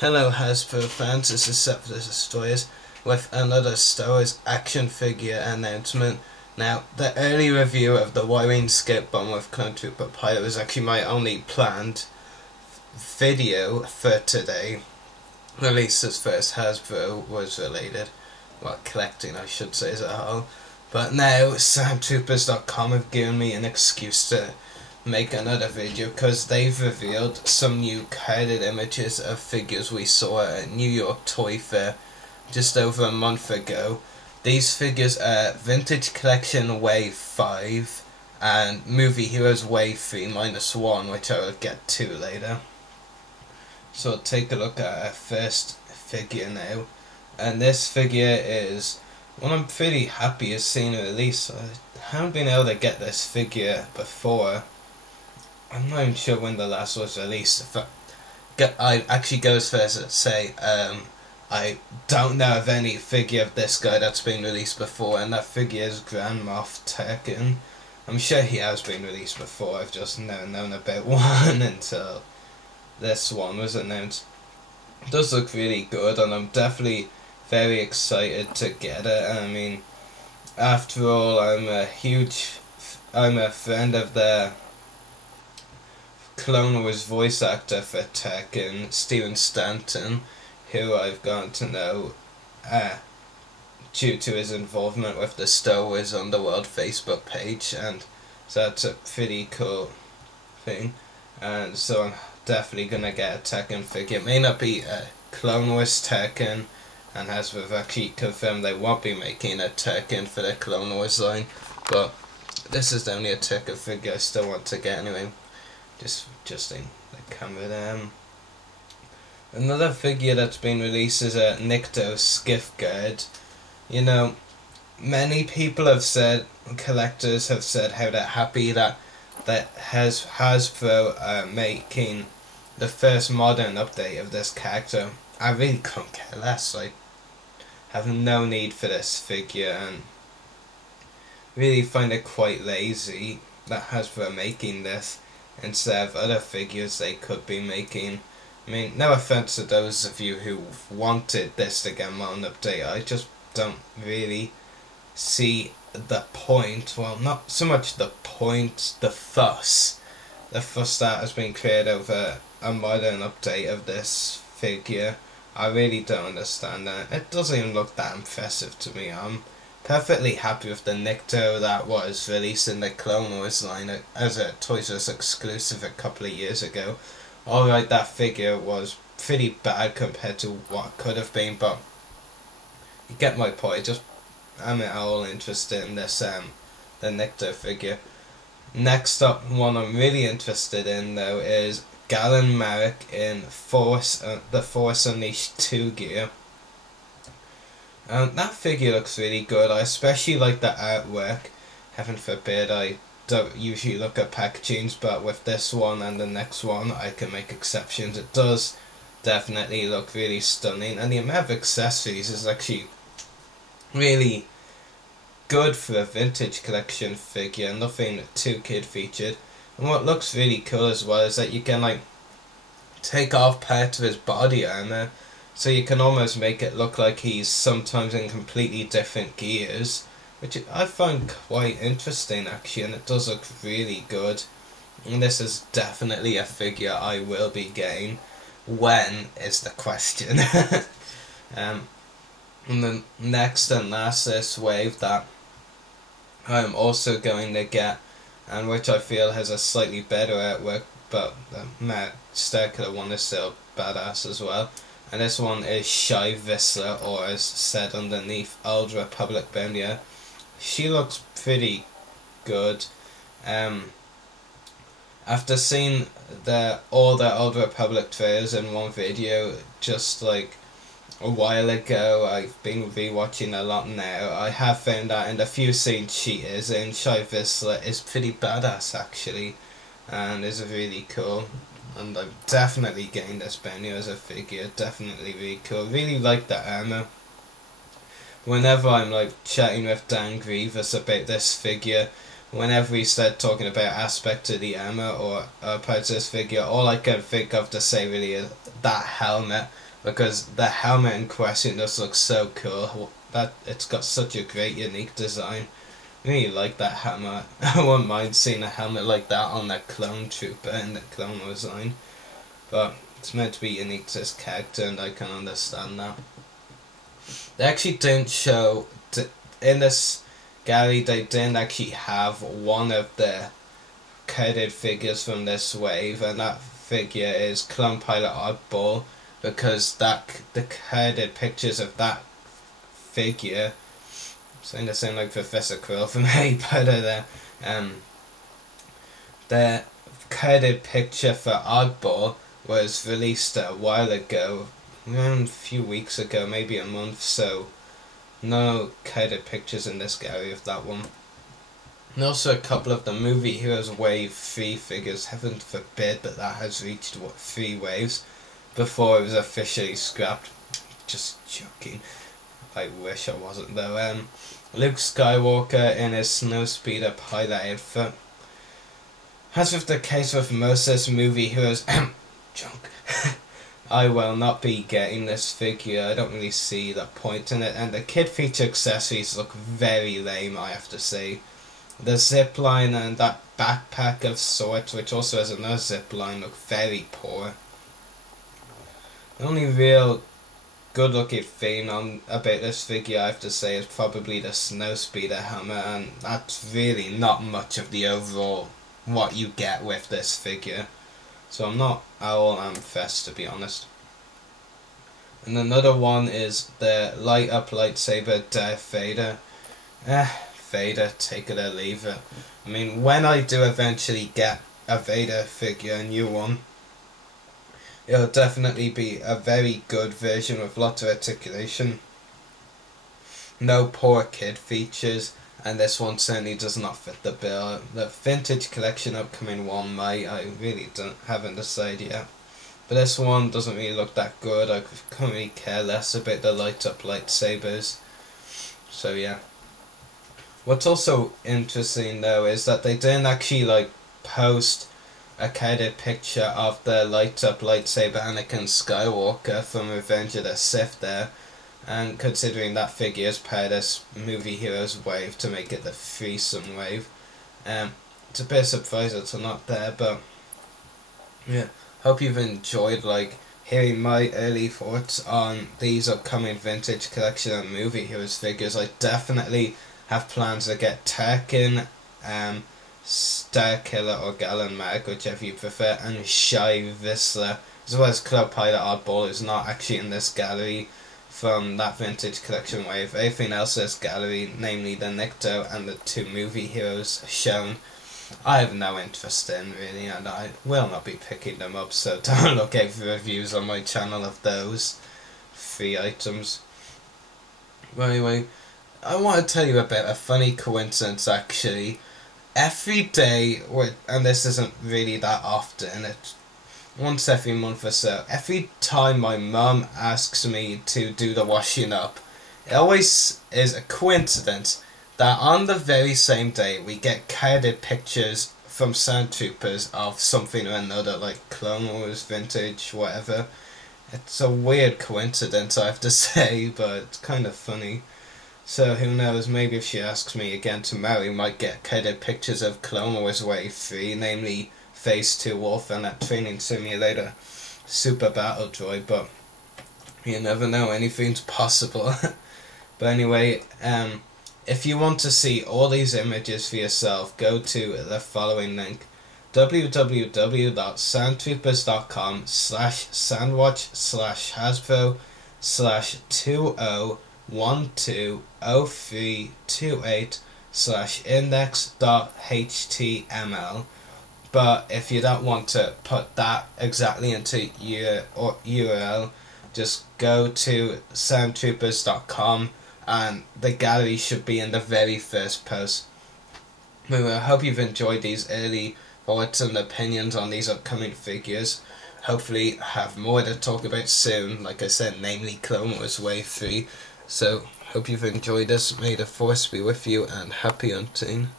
Hello Hasbro fans, this is Set for the Destroyers with another Star Wars action figure announcement. Now, the early review of the Y-Wing Scout Bomber with Clone Trooper Pilot was actually my only planned video for today. At least as far as Hasbro was related. Well, collecting I should say as a whole. But now, SamTroopers.com have given me an excuse to make another video because they've revealed some new carded images of figures we saw at New York Toy Fair just over a month ago. These figures are Vintage Collection Wave 5 and Movie Heroes Wave 3-1, which I will get to later. So take a look at our first figure now, and this figure is one I'm pretty happy has seen a release. I haven't been able to get this figure before. I'm not even sure when the last was released. I actually go as far as to say I don't know of any figure of this guy that's been released before, and that figure is Grand Moff Tarkin. I'm sure he has been released before, I've just never known about one until this one was announced. It does look really good, and I'm definitely very excited to get it. I mean, after all, I'm a friend of the Clone Wars voice actor for Tarkin, Steven Stanton, who I've gotten to know due to his involvement with the Star Wars Underworld Facebook page, and so that's a pretty cool thing. And so I'm definitely gonna get a Tarkin figure. It may not be a Clone Wars Tarkin, and as we've actually confirmed they won't be making a Tarkin for the Clone Wars line, but this is only a Tarkin figure I still want to get anyway. Just adjusting the camera there. Another figure that's been released is a Nikto Skiff Guard. You know, many people have said, collectors have said how they're happy that Hasbro are making the first modern update of this character. I really couldn't care less. I have no need for this figure and really find it quite lazy that Hasbro are making this instead of other figures they could be making. I mean, no offense to those of you who wanted this to get modern update, I just don't really see the point. Well, not so much the point, the fuss that has been created over a modern update of this figure. I really don't understand that. It doesn't even look that impressive to me. I'm perfectly happy with the Nikto that was released in the Clone Wars line as a Toys R Us exclusive a couple of years ago. Alright, that figure was pretty bad compared to what it could have been, but you get my point. I'm at all interested in this the Nikto figure. Next up, one I'm really interested in though is Galen Marek in the Force Unleashed 2 gear. That figure looks really good. I especially like the artwork. Heaven forbid I don't usually look at packagings, but with this one and the next one I can make exceptions. It does definitely look really stunning, and the amount of accessories is actually really good for a vintage collection figure, nothing too kid featured. And what looks really cool as well is that you can like take off part of his body armor, so you can almost make it look like he's sometimes in completely different gears, which I find quite interesting actually, and it does look really good. And this is definitely a figure I will be getting. When is the question. And the next and last this wave that I'm also going to get, and which I feel has a slightly better artwork, but the Matt Starkiller one is still badass as well. And this one is Shy Vizsla, or as said underneath, Old Republic Benya. She looks pretty good. After seeing all the Old Republic trailers in one video just like a while ago, I've been rewatching a lot now. I have found that in the few scenes she is in, Shy Vizsla is pretty badass actually, and is really cool. And I'm definitely getting this Benya as a figure. Definitely really cool. Really like the armor. Whenever I'm like chatting with Dan Grievous about this figure, whenever we start talking about aspects of the armor or parts of this figure, all I can think of to say really is that helmet. because the helmet in question just looks so cool. That it's got such a great unique design. I really like that helmet. I wouldn't mind seeing a helmet like that on the Clone Trooper in the Clone Wars line, but it's meant to be unique to this character, and I can understand that. They actually didn't show in this gallery. They didn't actually have one of the coded figures from this wave, and that figure is Clone Pilot Oddball, because the coded pictures of that figure, saying the same like Professor Quill from Harry Potter there, the coded picture for Oddball was released a while ago, around a few weeks ago, maybe a month, so no coded pictures in this gallery of that one. And also a couple of the Movie Heroes Wave 3 figures. Heaven forbid that has reached 3 waves before it was officially scrapped. Just joking. I wish I wasn't though. Luke Skywalker in his Snowspeeder pilot outfit. As with the case with most of this Movie Heroes junk, I will not be getting this figure. I don't really see the point in it, and the kid feature accessories look very lame, I have to say. The zipline and that backpack of sorts, which also has another zipline, look very poor. The only real good looking thing about this figure, I have to say, is probably the Snowspeeder helmet, and that's really not much of the overall what you get with this figure. So I'm not all impressed, to be honest. And another one is the light up lightsaber Darth Vader. Vader, take it or leave it. I mean, when I do eventually get a Vader figure, a new one, it'll definitely be a very good version with lots of articulation. No poor kid features, and this one certainly does not fit the bill. The vintage collection upcoming one might, I really haven't decided yet. But this one doesn't really look that good. I can't really care less about the light up lightsabers. So yeah. What's also interesting though is that they didn't actually post a coded picture of the light up lightsaber Anakin Skywalker from Revenge of the Sith there, and considering that figure is part of this Movie Heroes wave to make it the threesome wave, it's a bit surprised it's not there, but yeah, hope you've enjoyed hearing my early thoughts on these upcoming vintage collection of Movie Heroes figures. I definitely have plans to get Tarkin, Starkiller or Galen Mark, whichever you prefer, and Shai Vizsla, as well as Clone Pilot Oddball, who's not actually in this gallery from that vintage collection wave. Everything else in this gallery, namely the Nikto and the 2 Movie Heroes shown, I have no interest in really, and I will not be picking them up, so don't look out for reviews on my channel of those 3 items. But anyway, I want to tell you about a funny coincidence actually. Every day, and this isn't really that often, it's once every month or so, every time my mum asks me to do the washing up, it always is a coincidence that on the very same day we get carded pictures from Sand Troopers of something or another, like Clone Wars, vintage, whatever. It's a weird coincidence, I have to say, but it's kind of funny. So who knows, maybe if she asks me again tomorrow, we might get coded pictures of Clone Wars Wave 3, namely Phase 2 Wolf and that training simulator Super Battle Droid, but you never know, anything's possible. But anyway, if you want to see all these images for yourself, go to the following link: www.sandwich/hasbro/201232/index.html. But if you don't want to put that exactly into your URL, just go to sandtroopers.com and the gallery should be in the very first post. Anyway, I hope you've enjoyed these early thoughts and opinions on these upcoming figures. Hopefully have more to talk about soon, like I said, namely Clone Wars Wave 3. So, hope you've enjoyed this. May the Force be with you, and happy hunting.